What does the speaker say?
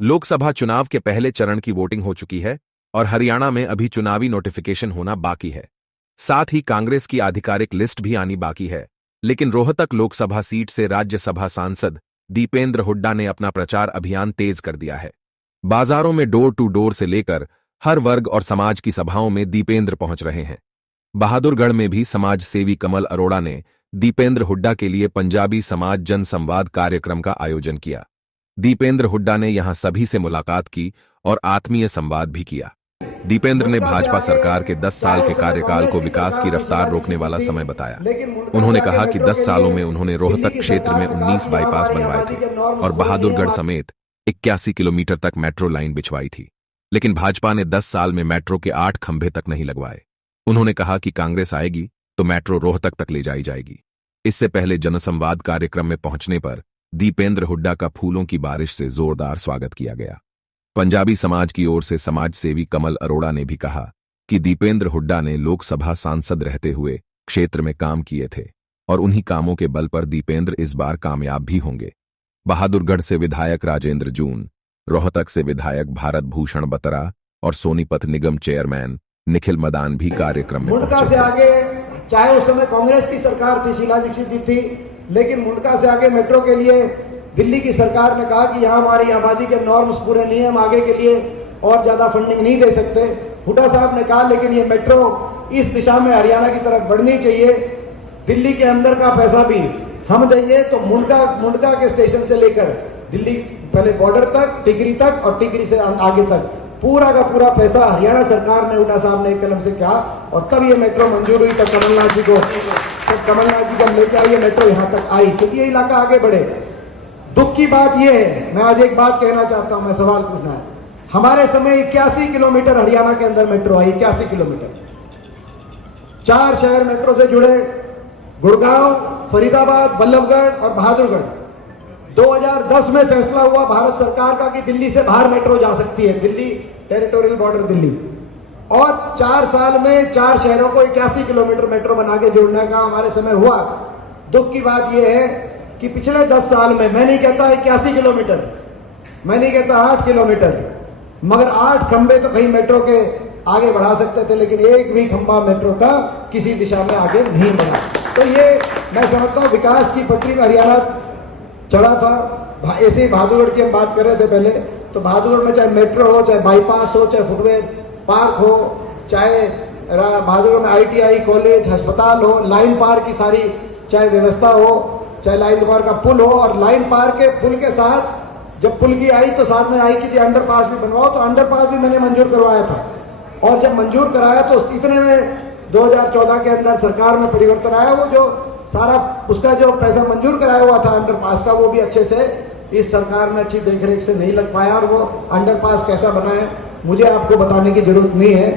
लोकसभा चुनाव के पहले चरण की वोटिंग हो चुकी है और हरियाणा में अभी चुनावी नोटिफिकेशन होना बाकी है। साथ ही कांग्रेस की आधिकारिक लिस्ट भी आनी बाकी है। लेकिन रोहतक लोकसभा सीट से राज्यसभा सांसद दीपेंद्र हुड्डा ने अपना प्रचार अभियान तेज कर दिया है। बाजारों में डोर टू डोर से लेकर हर वर्ग और समाज की सभाओं में दीपेंद्र पहुंच रहे हैं। बहादुरगढ़ में भी समाज सेवी कमल अरोड़ा ने दीपेंद्र हुड्डा के लिए पंजाबी समाज जन संवाद कार्यक्रम का आयोजन किया। दीपेंद्र हुड्डा ने यहां सभी से मुलाकात की और आत्मीय संवाद भी किया। दीपेंद्र ने भाजपा सरकार के 10 साल के कार्यकाल को विकास की रफ्तार रोकने वाला समय बताया। उन्होंने कहा कि 10 सालों में उन्होंने रोहतक क्षेत्र में 19 बाईपास बनवाए थे और बहादुरगढ़ समेत 81 किलोमीटर तक मेट्रो लाइन बिछवाई थी, लेकिन भाजपा ने 10 साल में मेट्रो के 8 खंभे तक नहीं लगवाए। उन्होंने कहा कि कांग्रेस आएगी तो मेट्रो रोहतक तक ले जाई जाएगी। इससे पहले जनसंवाद कार्यक्रम में पहुंचने पर दीपेंद्र हुड्डा का फूलों की बारिश से जोरदार स्वागत किया गया। पंजाबी समाज की ओर से समाज सेवी कमल अरोड़ा ने भी कहा कि दीपेंद्र हुड्डा ने लोकसभा सांसद रहते हुए क्षेत्र में काम किए थे और उन्हीं कामों के बल पर दीपेंद्र इस बार कामयाब भी होंगे। बहादुरगढ़ से विधायक राजेंद्र जून, रोहतक से विधायक भारत भूषण बतरा और सोनीपत निगम चेयरमैन निखिल मदान भी कार्यक्रम में पहुंचे से आगे, चाहे उस समय कांग्रेस की सरकार थी, शीला दीक्षित भी थी, लेकिन मुंडका से आगे मेट्रो के लिए दिल्ली की सरकार ने कहा कि यहाँ हमारी आबादी के नॉर्म्स पूरे नहीं है, हम आगे के लिए और ज्यादा फंडिंग नहीं दे सकते। हुड्डा साहब ने कहा लेकिन ये मेट्रो इस दिशा में हरियाणा की तरफ बढ़नी चाहिए, दिल्ली के अंदर का पैसा भी हम देंगे। तो मुंडका के स्टेशन से लेकर दिल्ली पहले बॉर्डर तक, टिकरी तक और टिकरी से आगे तक पूरा का पूरा पैसा हरियाणा सरकार ने, हुड्डा साहब ने एक कलम से किया और तब ये मेट्रो मंजूर हुई। तब कमलनाथ जी को लेकर आई, ये मेट्रो यहाँ तक आई क्योंकि ये इलाका आगे बढ़े। दुख की बात यह है, मैं आज एक बात कहना चाहता हूं, मैं सवाल पूछना है। हमारे समय 81 किलोमीटर हरियाणा के अंदर मेट्रो आई, 81 किलोमीटर। 4 शहर मेट्रो से जुड़े, गुड़गांव, फरीदाबाद, बल्लभगढ़ और बहादुरगढ़। 2010 में फैसला हुआ भारत सरकार का कि दिल्ली से बाहर मेट्रो जा सकती है, दिल्ली टेरिटोरियल बॉर्डर दिल्ली। और 4 साल में 4 शहरों को 81 किलोमीटर मेट्रो बना के जोड़ने का हमारे समय हुआ। दुख की बात यह है कि पिछले 10 साल में, मैं नहीं कहता 81 किलोमीटर, मैं नहीं कहता 8 किलोमीटर, मगर 8 खंबे तो कहीं मेट्रो के आगे बढ़ा सकते थे, लेकिन एक भी खंबा मेट्रो का किसी दिशा में आगे नहीं बढ़ा। तो ये मैं समझता हूं विकास की पटरी में हरियाणा चढ़ा था। ऐसे ही बहादुरगढ़ की हम बात कर रहे थे पहले, तो बहादुरगढ़ में चाहे मेट्रो हो, चाहे बाईपास हो, चाहे फुटवेयर पार्क हो, चाहे बहादुरगढ़ में ITI कॉलेज, अस्पताल हो, लाइन पार की सारी चाहे व्यवस्था हो, चाहे लाइन पार का पुल हो। और लाइन पार के पुल के साथ जब पुल की आई तो साथ में आई कि अंडरपास भी बनवाओ, तो अंडरपास भी मैंने मंजूर करवाया था। और जब मंजूर कराया तो इतने में 2014 के अंदर सरकार में परिवर्तन आया। वो जो सारा उसका जो पैसा मंजूर कराया हुआ था अंडरपास का, वो भी अच्छे से इस सरकार में अच्छी देखरेख से नहीं लग पाया। और वो अंडरपास कैसा बना है मुझे आपको बताने की जरूरत नहीं है।